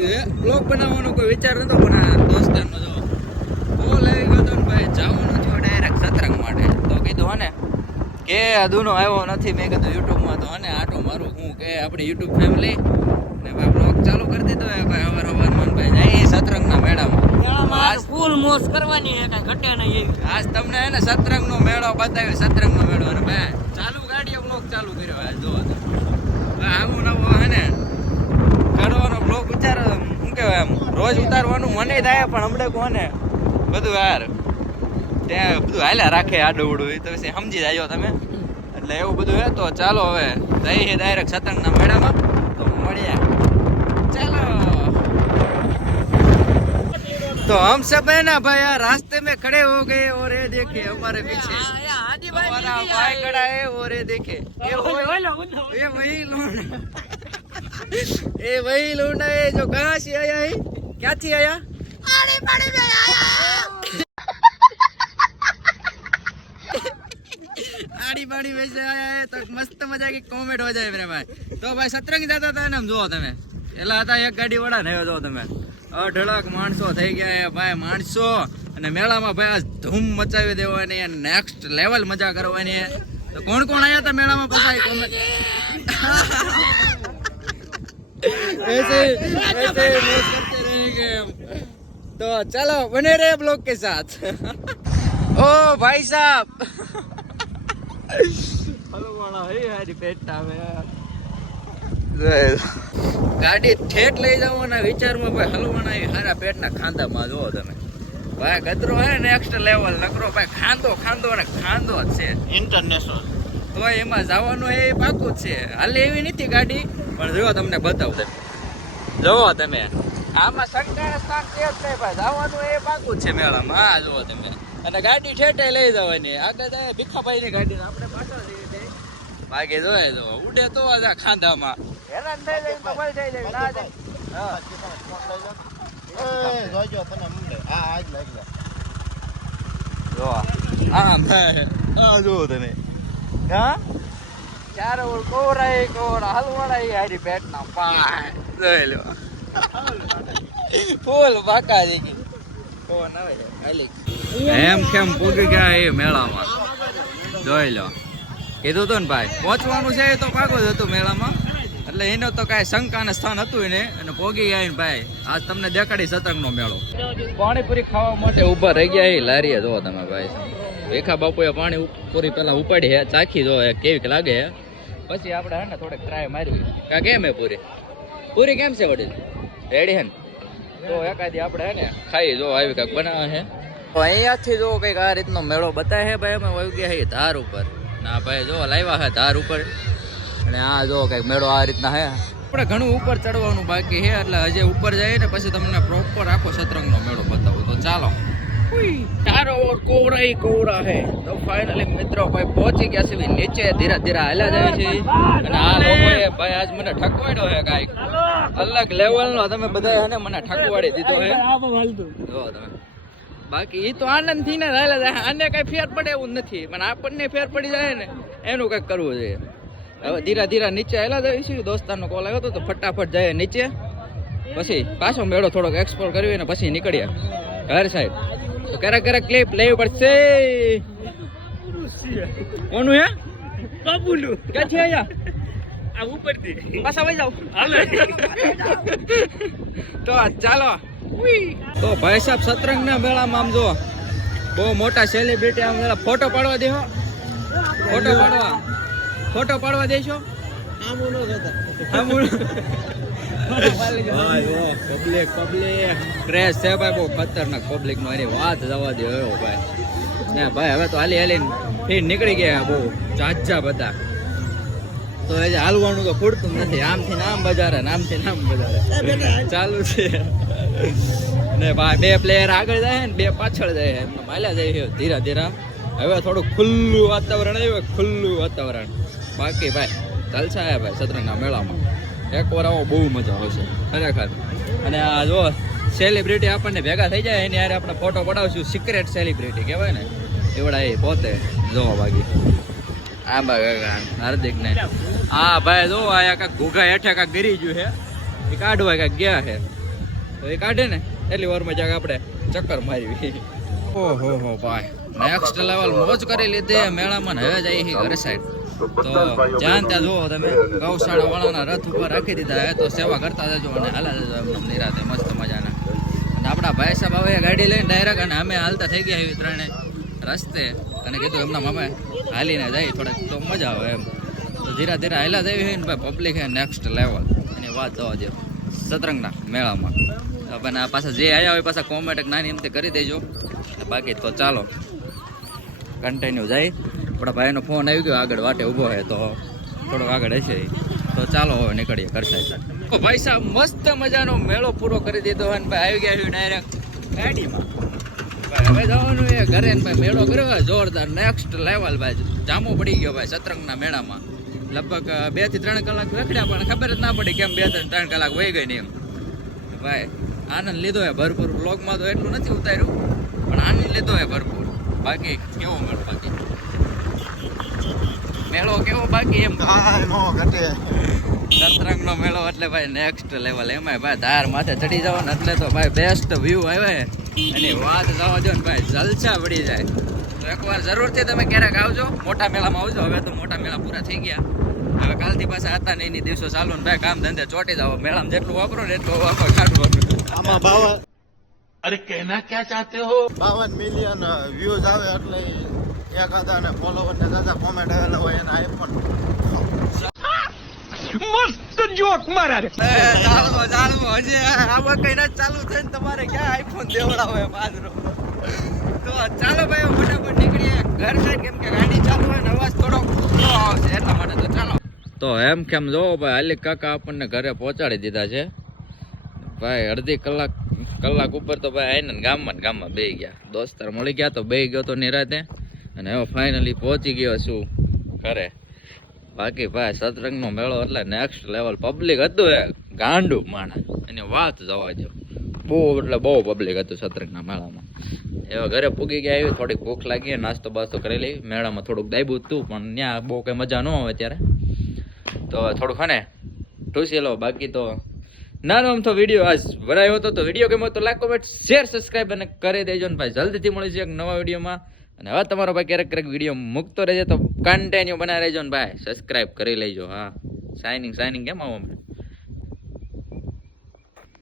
ગયું બ્લોગ બનાવવાનો કોઈ વિચાર નતો પણ આ દોસ્તારનો જો કોલ આવી ગયો તો ને ભાઈ જવાનું થયો ડાયરેક્ટ સતરંગ માટે તો કીધું હને કે અધૂનો આવ્યો નથી મેં કીધું યુટ્યુબમાં તો હને આટો મારું હું કે આપણી યુટ્યુબ ફેમિલી ને ભાઈ બ્લોગ ચાલુ કરી દીધો હે ભાઈ અવારનવાર ભાઈ જાય સતરંગના મેળામાં આજ ફૂલ મોજ કરવાની હે કાંઈ ઘટે નહીં એવી. આજ તમને હે ને સતરંગનો મેળો બતાવ્યો સતરંગનો મેળો અને ભાઈ ચાલુ ગાડીઓ બ્લોગ ચાલુ કર્યો હે જો આવું નવો હે ને કાઢવાનો બ્લોગ વિચાર શું કહેવાય એમ રોજ ઉતારવાનું મને થાય પણ હમણાં કોને બધું યાર ત્યાં બધું હાલ્યા રાખે આડું તો પછી સમજી જાય તમે એટલે એવું બધું હે તો ચાલો હવે જઈએ ડાયરેક્ટ સતરંગના મેળામાં તો મળીએ ચાલો तो हम सब है ना भाई यार रास्ते में खड़े हो गए और ये देखे हमारे पीछे हमारा भाई खड़ा है और ये देखे ये वही लौंडा ये वही लौंडा है जो कहाँ से आया है क्या थी आया आड़ी पाड़ी में आया आड़ी पाड़ी में से आया है तो मस्त मजा की कॉमेडी हो जाए मेरे भाई तो भाई सतरंग जाता था ને જો તમે એલા હતા એક ગાડી વાળા ને જો તમે અઢળક માણસો થઈ ગયા હે ભાઈ માણસો અને મેળામાં ભાઈ આ ધૂમ મચાવી દેવાની અને નેક્સ્ટ લેવલ મજા કરવાની તો કોણ કોણ આયા હતા મેળામાં પછી કોમેન્ટ ऐसे मोज करते रहेंगे तो चलो बने रहे ब्लॉग के साथ ओ भाई साहब हेलो वाला है यार पेटा में ગાડી ઠેઠ લઈ જવાના વિચારમાં ભાઈ હલવાના એ હારા પેટના ખાંદામાં જોવો તમે ભાઈ ગદરો હે નેક્સ્ટ લેવલ નકરો ભાઈ ખાંદો ખાંદો ને ખાંદો જ છે ઇન્ટરનેશનલ તો એમાં જવાનું એ પાકું જ છે હાલે એવી નથી ગાડી પણ જો તમને બતાવું જોવો તમે આમાં શંકાને સ્થાન છે જ નહીં ભાઈ જવાનું એ પાકું જ છે મેળામાં હા જોવો તમે અને ગાડી ઠેઠે લઈ જવાની આગળ જાય ભીખાભાઈની ગાડીને આપણે પાછળ જઈએ ભાગે જોઈએ તો ઉડે તો આ ખાંદામાં હેરાન થઈ જાય તો ભાઈ થઈ જાય ના જાય હા એ જોજો તને મુંડે આ આજ લાગી જો આમ આ જો તમે હા ચાર ઓર કોરા હલવાડા હારી પેટના પાય જોઈ લો ફૂલ બાકા જેકી કોણ આવે ખાલી એમ કેમ પૂગી ગયા એ મેળામાં જોઈ લો કીધું તો ને ભાઈ પહોંચવાનું છે તો પાકો જ હતું મેળામાં એટલે એનો તો કાંઈ શંકાને સ્થાન હતું ને અને પોગી ગયા ને ભાઈ આજ તમને દેખાડી સતરંગનો મેળો પાણીપુરી ખાવા માટે ઊભા રહી ગયા એ લારીએ જો તમે ભાઈ ભેખા બાપુએ પાણીપુરી પેલા ઉપાડી હે ચાખી જો કેવી લાગે હે પછી આપણે હે ને થોડીક ટ્રાય મારવી કા કેમ હે પૂરી કેમ છે વડીલ રેડી હે ને તો એકાદી આપણે હે ને ખાઈ જો આવી કાંઈક બનાવે છે તો અહીંયાથી જો કંઈક આ રીતનો મેળો બતાવે છે ભાઈ અમે આવી ગયા છીએ ધાર ઉપર ના ભાઈ જો લાવ્યા છે ધાર ઉપર અને આ જો કંઈક મેળો આ રીતના હે આપણે ઘણું ઉપર ચડવાનું બાકી છે એટલે હજી ઉપર જઈએ ને પછી તમને પ્રોપર આખો સતરંગનો મેળો બતાવું તો ચાલો ચારો ઓર કોરા હે તો ફાઇનલી મિત્રો ભાઈ પહોંચી ગયા છે નીચે ધીરે ધીરે હાલ્યા જાય છે અને આ લોકોએ ભાઈ આજ મને ઠકવાડ્યો છે કાંઈક અલગ લેવલનો તમે બધા હે ને મને ઠકવાડી દીધો છે જો તમે બાકી એ તો આનંદ થી ને હાલ્યા જાય આને કઈ ફેર પડે એવું નથી પણ આપણને ફેર પડી જાય ને એનું કંઈક કરવું જોઈએ હવે ધીરે ધીરે નીચે હાલ્યા જઈશું દોસ્તારનો કોલ આવ્યો હતો તો ફટાફટ જાય નીચે પછી પાછો મેળો થોડોક એક્સપ્લોર કરવી ને પછી નીકળીએ ઘર સાહેબ તો ક્યારેક ક્લિપ લેવી પડશે કોનું હે બાબુલું ક્યાં છે અહીંયા આ ઉપરથી પાછા વઈ જાવ તો ચાલો તો ભાઈ સાહેબ સતરંગના મેળામાં આમ જો બહુ મોટા સેલિબ્રિટી આમ ફોટો પાડવા દેહો ફોટો પાડવા દેશો પબ્લિક ક્રેશ છે ભાઈ બહુ ખતરનાક પબ્લિક નો એની વાત જવા દે ભાઈ ને ભાઈ હવે તો હાલી ફીર નીકળી ગયા બહુ ચાચા બધા તો એ હાલવાનું તો ખૂટતું નથી આમથી નામ બજારે નામથી નામ બજારે ચાલુ છે ને ભાઈ બે પ્લેયર આગળ જાય ને બે પાછળ જાય એમ હાલ્યા જાય ધીરે ધીરે હવે થોડું ખુલ્લું વાતાવરણ આવ્યું ખુલ્લું વાતાવરણ બાકી ભાઈ જલસા આવ્યા ભાઈ સતરંગના મેળામાં એક વાર આવો બહુ મજા આવશે ખરેખર અને આ જો સેલિબ્રિટી આપણને ભેગા થઈ જાય એની યારે આપણે ફોટો પડાવશું સિક્રેટ સેલિબ્રિટી કહેવાય ને એવડા એ પોતે જોવા બાકી આ ભાઈ હાર્દિક ને હા ભાઈ જો આ કાંઈક ઘોઘા હેઠે કાંઈક ગીરી ગયું છે એ કાઢવા કાંઈક ગયા છે તો એ કાઢે ને એટલી વારમાં જાગ આપણે ચક્કર મારવી. ઓહો હો ભાઈ, નેક્સ્ટ લેવલ મોજ કરી લીધી મેળામાં. ને હવે જઈએ ઘરે સાઈડ. તો જ્યાં ત્યાં જુઓ તમે ગૌશાળા વાળાના રથ ઉપર રાખી દીધા હે, તો સેવા કરતા જજો અને હાલા જજો એમને નિરાતે મસ્ત મજાના. અને આપણા ભાઈ સાહેબ હવે ગાડી લઈને ડાયરેક્ટ, અને અમે હાલતા થઈ ગયા એવી ત્રણે રસ્તે, અને કીધું એમના મામા હાલીને જાય થોડાક તો મજા આવે એમ. તો ધીરે ધીરે હાલા જઈએ ને ભાઈ, પબ્લિક હે નેક્સ્ટ લેવલ. એની વાત જવા દો સતરંગના મેળામાં. પણ આ પાછા જે આવ્યા હોય પાછા કોમેન્ટ નાની એમથી કરી દેજો. બાકી તો ચાલો કન્ટિન્યુ જાય. આપણા ભાઈનો ફોન આવી ગયો, આગળ વાટે ઊભો છે, તો થોડોક આગળ હશે. તો ચાલો હવે નીકળીએ કરતા. તો ભાઈ સાહેબ મસ્ત મજાનો મેળો પૂરો કરી દીધો અને ભાઈ આવી ગયા છે ડાયરેક્ટ ગાડીમાં. ભાઈ હવે જવાનું એ ઘરે ને ભાઈ મેળો કર્યો જોરદાર નેક્સ્ટ લેવલ. ભાઈ જામો પડી ગયો ભાઈ સતરંગના મેળામાં. લગભગ 2 થી 3 કલાક રખડ્યા પણ ખબર જ ના પડી કેમ 2 થી 3 કલાક વહી ગઈ ને એમ. ભાઈ આનંદ લીધો હે ભરપૂર. બ્લોગમાં તો એટલું નથી ઉતાર્યું પણ આનંદ લીધો હે ભરપૂર. બાકી કેવો મેળો, બાકી મેળો કેવો બાકી એમ સતરંગનો મેળો એટલે ભાઈ નેક્સ્ટ લેવલ. એમાં ભાઈ ધાર માથે ચડી જાવ ને એટલે તો ભાઈ બેસ્ટ વ્યૂ આવે એની વાત જવા દો ને ભાઈ, જલસા પડી જાય. તો એકવાર જરૂરથી તમે ક્યારેક આવજો, મોટા મેળામાં આવજો. હવે તો મોટા મેળા પૂરા થઈ ગયા, હવે કાલથી પાછા હતા ને એની દિવસો ચાલુ ને ભાઈ કામ ધંધે ચોટી જાવ. મેળામાં જેટલું વાપરો ને એટલું વાપરો કાઢવું. આમાં 52 અરે કહેના ક્યાં ચાહતે હો 52 મિલિયન વ્યૂઝ આવે એટલે એકાદા ને ફોલોવર ને દાદા કોમેન્ટ આવેલા હોય એના આઈફોન મસ્ત જોક મારા રે. ચાલવો હજી આમાં કઈ ના ચાલુ થાય ને તમારે ક્યાં આઈફોન દેવડાવો એમ આજરો. તો ચાલો ભાઈ ફટાફટ નીકળીએ ઘર સાઈડ, કેમ કે ગાડી ચાલુ હોય ને અવાજ થોડો સ્લો આવશે એટલા માટે. તો ચાલો. તો એમ કેમ જોવો ભાઈ, હાલી કાકા આપણને ઘરે પહોંચાડી દીધા છે ભાઈ. અડધી કલાક ઉપર તો ભાઈ આવીને ગામમાં બેસી ગયા. દોસ્તાર મળી ગયા તો બેસી ગયો તો નિરાતે, અને હવે ફાઇનલી પહોંચી ગયો છું ઘરે. બાકી ભાઈ સતરંગનો મેળો એટલે નેક્સ્ટ લેવલ પબ્લિક હતું એ ગાંડું માણસ, એની વાત જવા દો. બહુ પબ્લિક હતું સતરંગના મેળામાં. એવા ઘરે પૂગી ગયા, એવી થોડીક ભૂખ લાગી, નાસ્તો બાસ્તો કરી લઈ. મેળામાં થોડુંક દાબ્યું હતું પણ ત્યાં બહુ કંઈ મજા ન આવે ત્યારે, તો થોડુંક ખાને ઠૂસી લો. બાકી તો નાનો આમ તો વિડીયો આજ બનાવ્યો હતો. તો વિડીયો ગમ્યો તો લાઈક, કોમેન્ટ, શેર, સબસ્ક્રાઈબ અને કરી દેજો ને ભાઈ. જલ્દીથી મળીશું એક નવા વિડીયોમાં. અને હવે તમારો ભાઈ ક્યારેક વિડીયો મૂકતો રહેશે તો કન્ટિન્યુ બનાવી રહેજો ને ભાઈ. સબસ્ક્રાઈબ કરી લેજો. હા, સાઇનિંગ કેમ આવો?